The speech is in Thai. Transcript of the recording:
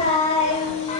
ไทย